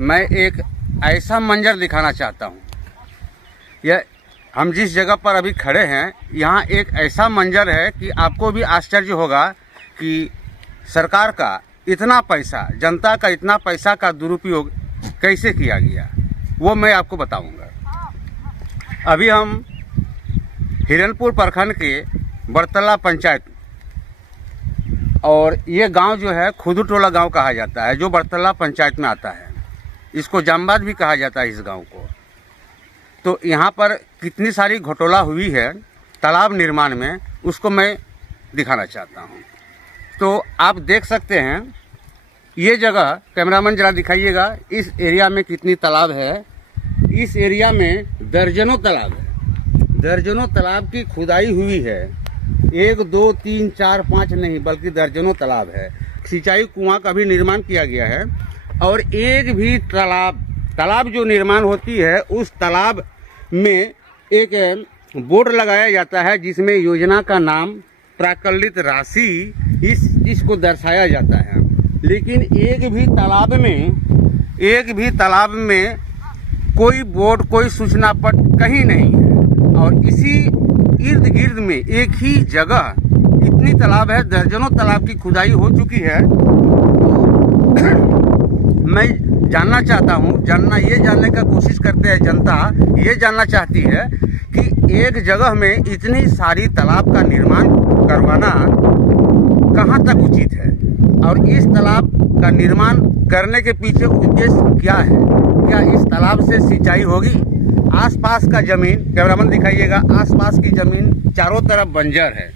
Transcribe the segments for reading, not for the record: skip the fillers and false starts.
मैं एक ऐसा मंजर दिखाना चाहता हूँ। यह हम जिस जगह पर अभी खड़े हैं, यहाँ एक ऐसा मंजर है कि आपको भी आश्चर्य होगा कि सरकार का इतना पैसा, जनता का इतना पैसा का दुरुपयोग कैसे किया गया, वो मैं आपको बताऊंगा। अभी हम हिरनपुर प्रखंड के बड़तला पंचायत, और ये गांव जो है खुदुटोला गांव कहा जाता है, जो बड़तला पंचायत में आता है। इसको जामबाद भी कहा जाता है इस गांव को। तो यहाँ पर कितनी सारी घोटाला हुई है तालाब निर्माण में, उसको मैं दिखाना चाहता हूँ। तो आप देख सकते हैं ये जगह, कैमरामैन जरा दिखाइएगा, इस एरिया में कितनी तालाब है। इस एरिया में दर्जनों तालाब है, दर्जनों तालाब की खुदाई हुई है। 1 2 3 4 5 नहीं बल्कि दर्जनों तालाब है। सिंचाई कुआं का भी निर्माण किया गया है, और एक भी तालाब जो निर्माण होती है उस तालाब में एक बोर्ड लगाया जाता है जिसमें योजना का नाम, प्राकलित राशि इसको दर्शाया जाता है। लेकिन एक भी तालाब में कोई बोर्ड, कोई सूचना पट कहीं नहीं है। और इसी इर्द गिर्द में एक ही जगह इतनी तालाब है, दर्जनों तालाब की खुदाई हो चुकी है। तो मैं जानना चाहता हूँ, ये जानने का कोशिश करते हैं, जनता ये जानना चाहती है कि एक जगह में इतनी सारी तालाब का निर्माण करवाना कहाँ तक उचित है, और इस तालाब का निर्माण करने के पीछे उद्देश्य क्या है। क्या इस तालाब से सिंचाई होगी? आसपास का जमीन, कैमरामैन दिखाइएगा, आसपास की जमीन चारों तरफ बंजर है,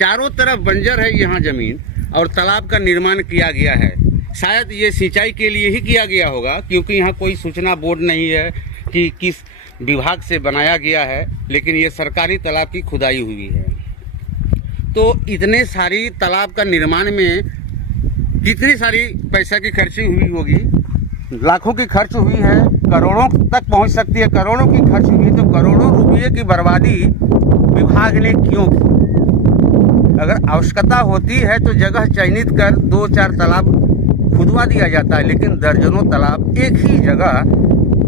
चारों तरफ बंजर है यहाँ जमीन, और तालाब का निर्माण किया गया है। शायद ये सिंचाई के लिए ही किया गया होगा, क्योंकि यहाँ कोई सूचना बोर्ड नहीं है कि किस विभाग से बनाया गया है, लेकिन ये सरकारी तालाब की खुदाई हुई है। तो इतने सारी तालाब का निर्माण में कितनी सारी पैसा की खर्ची हुई होगी, लाखों की खर्च हुई है, करोड़ों तक पहुंच सकती है, करोड़ों की खर्च हुई है। तो करोड़ों रुपये की बर्बादी विभाग ने क्यों की? अगर आवश्यकता होती है तो जगह चयनित कर 2-4 तालाब खुदवा दिया जाता है, लेकिन दर्जनों तालाब एक ही जगह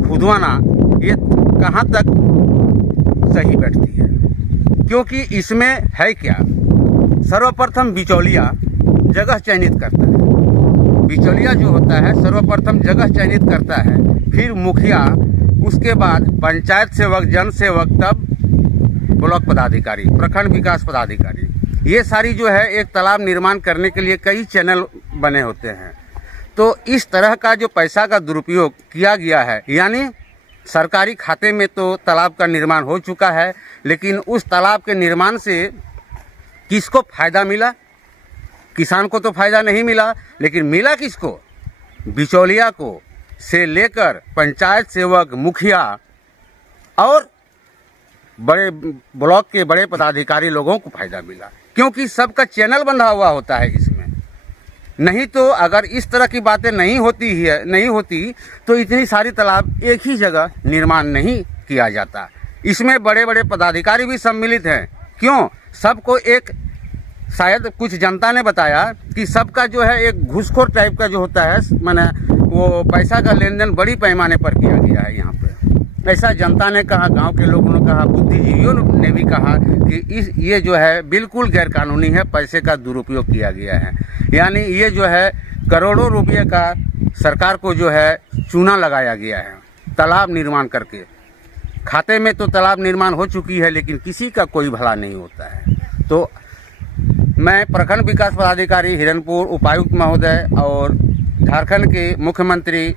खुदवाना, ये कहाँ तक सही बैठती है? क्योंकि इसमें है क्या, सर्वप्रथम बिचौलिया जगह चयनित करता है। बिचौलिया जो होता है सर्वप्रथम जगह चयनित करता है, फिर मुखिया, उसके बाद पंचायत सेवक, जन सेवक, तब ब्लॉक पदाधिकारी, प्रखंड विकास पदाधिकारी। ये सारी जो है एक तालाब निर्माण करने के लिए कई चैनल बने होते हैं। तो इस तरह का जो पैसा का दुरुपयोग किया गया है, यानी सरकारी खाते में तो तालाब का निर्माण हो चुका है, लेकिन उस तालाब के निर्माण से किसको फायदा मिला? किसान को तो फायदा नहीं मिला, लेकिन मिला किसको? बिचौलिया को, से लेकर पंचायत सेवक, मुखिया और बड़े ब्लॉक के बड़े पदाधिकारी लोगों को फायदा मिला, क्योंकि सबका चैनल बंधा हुआ होता है इसमें। नहीं तो अगर इस तरह की बातें नहीं होती तो इतनी सारी तालाब एक ही जगह निर्माण नहीं किया जाता। इसमें बड़े बड़े पदाधिकारी भी सम्मिलित हैं। क्यों? सबको एक, शायद कुछ जनता ने बताया कि सबका जो है एक घूसखोर टाइप का जो होता है, माने वो पैसा का लेन देन बड़ी पैमाने पर किया गया है यहाँ पे। ऐसा जनता ने कहा, गांव के लोगों ने कहा, बुद्धिजीवियों ने भी कहा कि ये जो है बिल्कुल गैरकानूनी है, पैसे का दुरुपयोग किया गया है। यानी ये जो है करोड़ों रुपये का सरकार को जो है चूना लगाया गया है तालाब निर्माण करके। खाते में तो तालाब निर्माण हो चुकी है, लेकिन किसी का कोई भला नहीं होता है। तो मैं प्रखंड विकास पदाधिकारी हिरनपुर, उपायुक्त महोदय और झारखंड के मुख्यमंत्री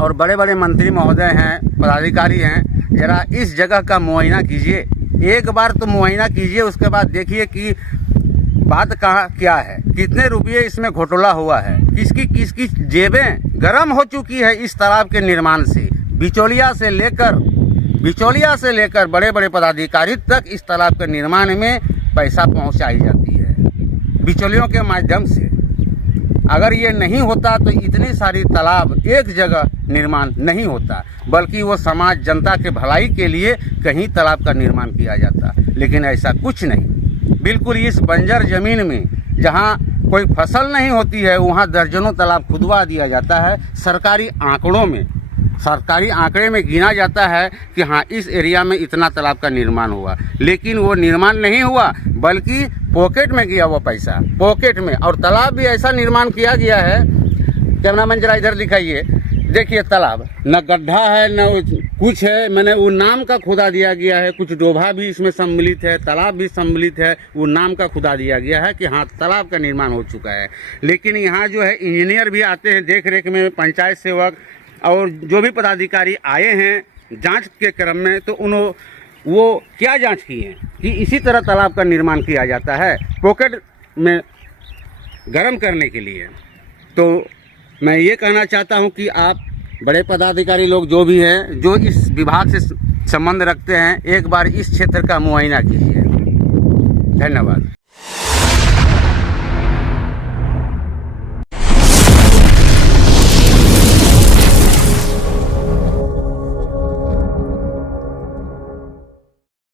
और बड़े बड़े मंत्री महोदय हैं, पदाधिकारी हैं, जरा इस जगह का मुआयना कीजिए। एक बार तो मुआयना कीजिए, उसके बाद देखिए कि बात कहाँ क्या है, कितने रुपये इसमें घोटाला हुआ है, किसकी जेबें गर्म हो चुकी है इस तालाब के निर्माण से। बिचौलिया से लेकर बड़े बड़े पदाधिकारी तक इस तालाब के निर्माण में पैसा पहुंचाई जाती है बिचौलियों के माध्यम से। अगर ये नहीं होता तो इतनी सारी तालाब एक जगह निर्माण नहीं होता, बल्कि वो समाज, जनता के भलाई के लिए कहीं तालाब का निर्माण किया जाता। लेकिन ऐसा कुछ नहीं, बिल्कुल इस बंजर ज़मीन में जहाँ कोई फसल नहीं होती है वहाँ दर्जनों तालाब खुदवा दिया जाता है। सरकारी आंकड़े में गिना जाता है कि हाँ इस एरिया में इतना तालाब का निर्माण हुआ, लेकिन वो निर्माण नहीं हुआ बल्कि पॉकेट में गया वो पैसा, पॉकेट में। और तालाब भी ऐसा निर्माण किया गया है, कैमरामैन जरा इधर दिखाइए, देखिए तालाब न गड्ढा है न कुछ है, मैंने वो नाम का खुदा दिया गया है, कुछ डोभा भी इसमें सम्मिलित है, तालाब भी सम्मिलित है, वो नाम का खुदा दिया गया है कि हाँ तालाब का निर्माण हो चुका है। लेकिन यहाँ जो है इंजीनियर भी आते हैं देख रेख में, पंचायत सेवक और जो भी पदाधिकारी आए हैं जांच के क्रम में, तो वो क्या जांच किए हैं कि इसी तरह तालाब का निर्माण किया जाता है पॉकेट में गर्म करने के लिए। तो मैं ये कहना चाहता हूँ कि आप बड़े पदाधिकारी लोग जो भी हैं, जो इस विभाग से संबंध रखते हैं, एक बार इस क्षेत्र का मुआयना कीजिए। धन्यवाद।